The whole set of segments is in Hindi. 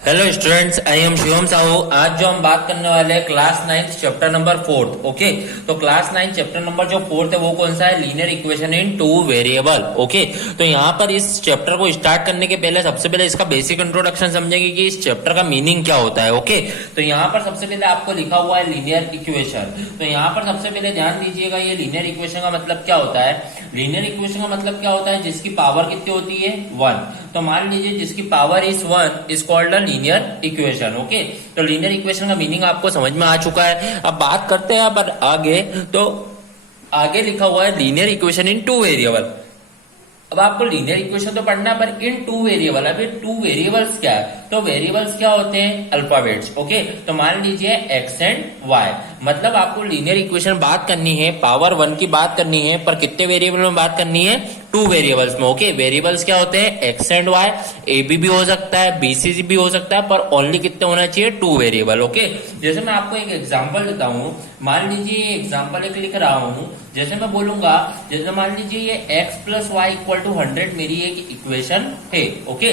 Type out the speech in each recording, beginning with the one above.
Hello students, I am Shivam Sahu. आज जो हम बात करने वाले हैं क्लास 9 चैप्टर नंबर 4। ओके, तो क्लास 9 चैप्टर नंबर जो 4 है वो कौन सा है? Linear equation in two variable. Okay, तो यहाँ पर इस चैप्टर को स्टार्ट करने के पहले सबसे पहले इसका बेसिक इंट्रोडक्शन समझेंगे कि इस चैप्टर का मीनिंग क्या होता है। ओके, तो यहाँ पर सबसे पहले आपको लिखा हुआ है लीनियर इक्वेशन। तो यहाँ पर सबसे पहले ध्यान दीजिएगा, ये लीनियर इक्वेशन का मतलब क्या होता है। लीनियर इक्वेशन का मतलब क्या होता है? जिसकी पावर कितनी होती है? 1। तो मान लीजिए जिसकी power is 1 is called a linear equation. Okay, तो लीनियर इक्वेशन का मीनिंग आपको समझ में आ चुका है। अब बात करते हैं पर आगे। तो आगे लिखा हुआ है linear equation in two variable. अब आपको लीनियर इक्वेशन तो पढ़ना है, पर इन टू वेरिएबल। अभी टू वेरिएबल्स क्या है? तो वेरिएबल्स क्या होते हैं? अल्फाबेट्स। ओके, तो मान लीजिए एक्स एंड वाई। मतलब आपको लीनियर इक्वेशन बात करनी है, पावर 1 की बात करनी है, पर कितने वेरिएबल में बात करनी है? टू वेरिएबल्स में। ओके, वेरिएबल्स क्या होते हैं? X and Y. A B भी हो सकता है, बी सी भी हो सकता है, पर ओनली कितने होना चाहिए? To variable. ओके, जैसे मैं आपको एक एग्जांपल देता हूं। मान लीजिए एग्जांपल एक लिख रहा हूं। जैसे मैं बोलूंगा, जैसे मान लीजिए ये x प्लस वाई इक्वल टू 100 मेरी एक इक्वेशन है। ओके,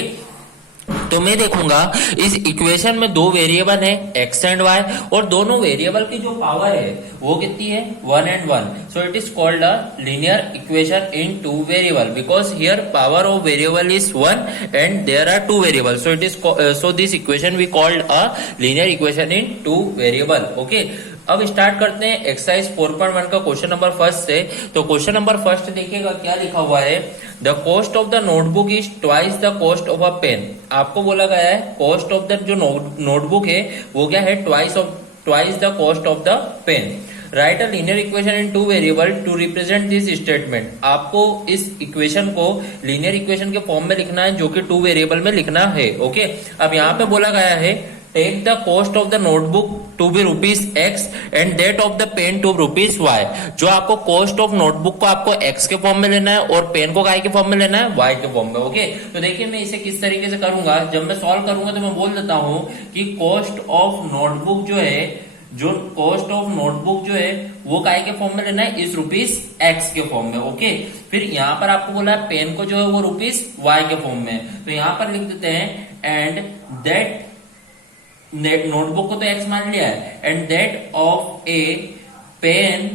तो मैं देखूंगा इस इक्वेशन में दो वेरिएबल है x एंड y, और दोनों वेरिएबल की जो पावर है वो कितनी है? 1 and 1। So it is called a linear equation in two variable, because here power of variable is 1 and there are two variable. So it is so this equation we called a linear equation in two variable. Okay, अब स्टार्ट करते हैं एक्सरसाइज 4.1 का क्वेश्चन नंबर फर्स्ट से। तो क्वेश्चन नंबर फर्स्ट देखिएगा क्या लिखा हुआ है। The cost of the notebook is twice the cost of a pen. आपको बोला गया है कॉस्ट ऑफ द जो नोटबुक है वो क्या है? Twice the cost of the pen. Write a linear equation in two variable to represent this statement. आपको इस इक्वेशन को लीनियर इक्वेशन के फॉर्म में लिखना है, जो कि टू वेरिएबल में लिखना है। ओके, अब यहाँ पे बोला गया है take the cost of the notebook to be ₹X and that of the pen to ₹Y। जो आपको कॉस्ट ऑफ नोटबुक को आपको x के फॉर्म में लेना है और पेन को काय के फॉर्म में लेना है? y के फॉर्म में। ओके, तो देखिए मैं इसे किस तरीके से करूंगा। जब मैं सॉल्व करूंगा तो मैं बोल देता हूं कि कॉस्ट ऑफ नोटबुक जो है, जो कॉस्ट ऑफ नोटबुक जो है वो काय के फॉर्म में लेना है? इस ₹X के फॉर्म में। ओके, फिर यहाँ पर आपको बोला है पेन को जो है वो ₹Y के फॉर्म में। तो यहाँ पर लिख देते हैं एंड दैट नोटबुक को तो x मान लिया है, and that of a pen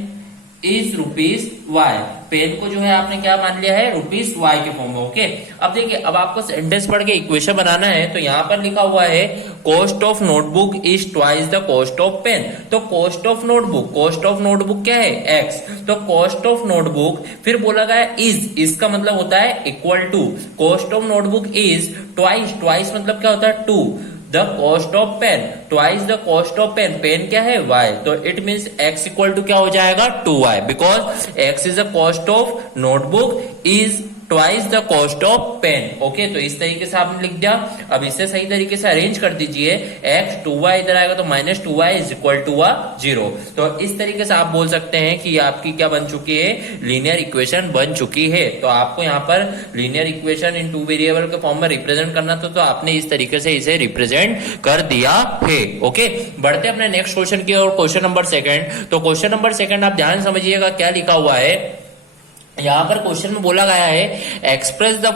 is ₹Y। Pen को जो है आपने क्या मान लिया है? ₹Y के फॉर्म में। ओके, अब देखिए, अब आपको सेंटेंस पढ़ के इक्वेशन बनाना है। तो यहाँ पर लिखा हुआ है cost of notebook is twice the cost of pen. तो कॉस्ट ऑफ नोटबुक क्या है? x। तो कॉस्ट ऑफ नोटबुक, फिर बोला गया इज, इसका मतलब होता है equal to. Cost of notebook is twice मतलब क्या होता है? 2 the cost of pen, twice the cost of pen. Pen क्या है? y। तो it means x equal to क्या हो जाएगा? 2y, because x is the cost of notebook is twice the cost of pen. Okay, तो इस तरीके से आपने लिख दिया। अब इसे सही तरीके से अरेंज कर दीजिए। x 2y इधर आएगा तो -2y इज इक्वल टू 0। तो इस तरीके से आप बोल सकते हैं कि आपकी क्या बन चुकी है? लीनियर इक्वेशन बन चुकी है। तो आपको यहाँ पर linear equation in two variable के फॉर्म में रिप्रेजेंट करना था, तो आपने इस तरीके से इसे रिप्रेजेंट कर दिया है। ओके, बढ़ते अपने नेक्स्ट क्वेश्चन की ओर, क्वेश्चन नंबर सेकंड। तो क्वेश्चन नंबर सेकंड आप ध्यान समझिएगा क्या लिखा हुआ है। यहां पर क्वेश्चन में बोला गया है express the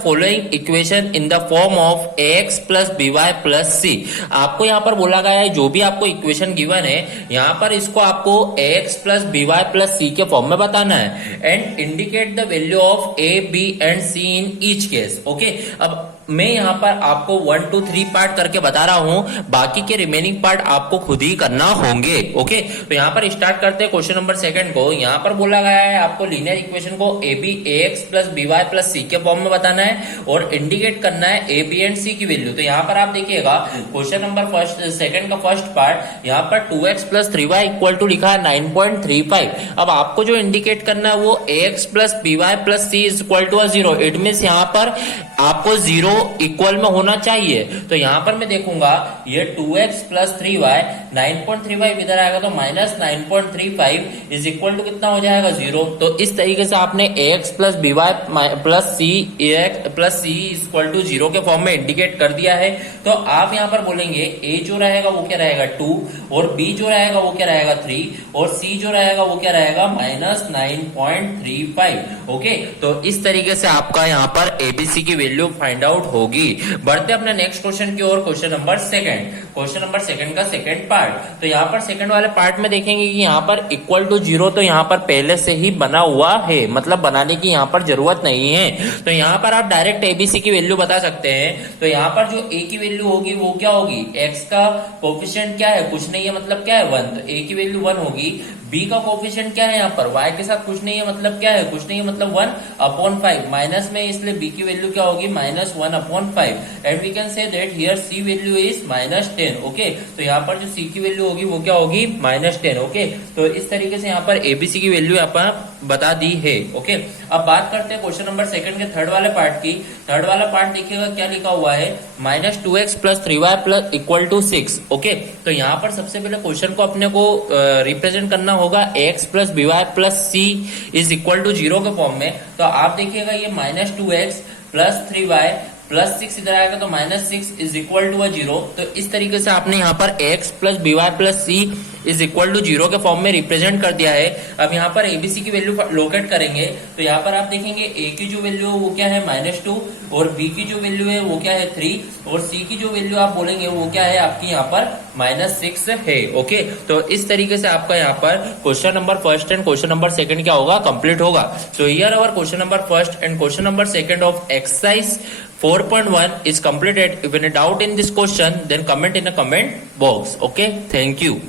following equation in the form of ax plus by plus c। आपको यहां पर बोला गया है जो भी आपको इक्वेशन गिवन है, यहां पर इसको आपको ax plus by plus c के फॉर्म में बताना है, and indicate the value of a b and c in each case. Okay, अब मैं यहाँ पर आपको 1 2 3 पार्ट करके बता रहा हूं, बाकी के रिमेनिंग पार्ट आपको खुद ही करना होंगे। ओके, तो यहाँ पर स्टार्ट करते हैं क्वेश्चन नंबर सेकंड को। यहाँ पर बोला गया है आपको लीनियर इक्वेशन को A B ax plus by plus c के फॉर्म में बताना है और इंडिकेट करना है a b एंड c की वैल्यू। तो यहाँ पर आप देखिएगा क्वेश्चन नंबर सेकंड का फर्स्ट पार्ट, यहाँ पर 2x plus 3y equal to लिखा है 9.35। अब आपको जो इंडिकेट करना है वो ax plus by plus c is equal to 0। It means यहाँ पर आपको 0 इक्वल में होना चाहिए। तो यहां पर मैं देखूंगा ये 2x प्लस 3y 9.35 इधर आएगा तो -9.35 इज इक्वल टू कितना हो जाएगा? 0। तो इस तरीके से आपने ax plus by plus c equal to 0 के फॉर्म में इंडिकेट कर दिया है। तो आप यहां पर बोलेंगे a जो रहेगा वो क्या रहेगा? 2, और b जो रहेगा वो क्या रहेगा? 3, और c जो रहेगा वो क्या रहेगा? -9.35। ओके, तो इस तरीके से आपका यहाँ पर एबीसी की वैल्यू फाइंड आउट आउट होगी। बढ़ते अपने नेक्स्ट क्वेश्चन की ओर, क्वेश्चन नंबर सेकंड का सेकंड पार्ट। तो यहाँ पर सेकंड वाले पार्ट में देखेंगे कि यहाँ पर इक्वल टू 0 तो यहाँ पर पहले से ही बना हुआ है, मतलब बनाने की यहाँ पर जरूरत नहीं है। तो यहाँ पर आप डायरेक्ट एबीसी की वैल्यू बता सकते हैं। तो यहाँ पर जो ए की वैल्यू होगी वो क्या होगी, एक्स का कोफिशिएंट क्या है, कुछ नहीं है, मतलब क्या है 1, तो ए की वैल्यू 1 होगी। बी का कोफिशिएंट क्या है यहाँ पर, y के साथ कुछ नहीं है, मतलब क्या है, कुछ नहीं है, मतलब 1/5 माइनस में, इसलिए b की वैल्यू क्या होगी, -1/5। And we can say that here c value is -10। ओके, तो यहाँ पर जो c की वैल्यू होगी वो क्या होगी, -10। ओके, तो इस तरीके से यहाँ पर एबीसी की वैल्यू यहाँ पर बता दी है। ओके, अब बात करते हैं क्वेश्चन नंबर सेकंड के थर्ड वाले पार्ट की। थर्ड वाला पार्ट देखिएगा क्या लिखा हुआ है, -2x + 3y = 6। ओके, तो यहाँ पर सबसे पहले क्वेश्चन को अपने को रिप्रेजेंट करना होगा x + by + c = 0 के फॉर्म में। तो आप देखिएगा ये -2x + 3y + 6 इधर आएगा तो -6 = 0। तो इस तरीके से आपने यहाँ पर x + by + c = 0 के फॉर्म में रिप्रेजेंट कर दिया है। अब यहाँ पर एबीसी की वैल्यू लोकेट करेंगे। तो यहाँ पर आप देखेंगे ए की जो वैल्यू है वो क्या है, -2, और बी की जो वैल्यू है वो क्या है 3, और सी की जो वैल्यू आप बोलेंगे वो क्या है आपकी यहाँ पर -6 है। ओके, तो इस तरीके से आपका यहाँ पर question number first and question number second क्या होगा, कंप्लीट होगा। So here our question number first and question number second of exercise 4.1 is completed. If any doubt in this question, then comment in the comment box. Okay, thank you.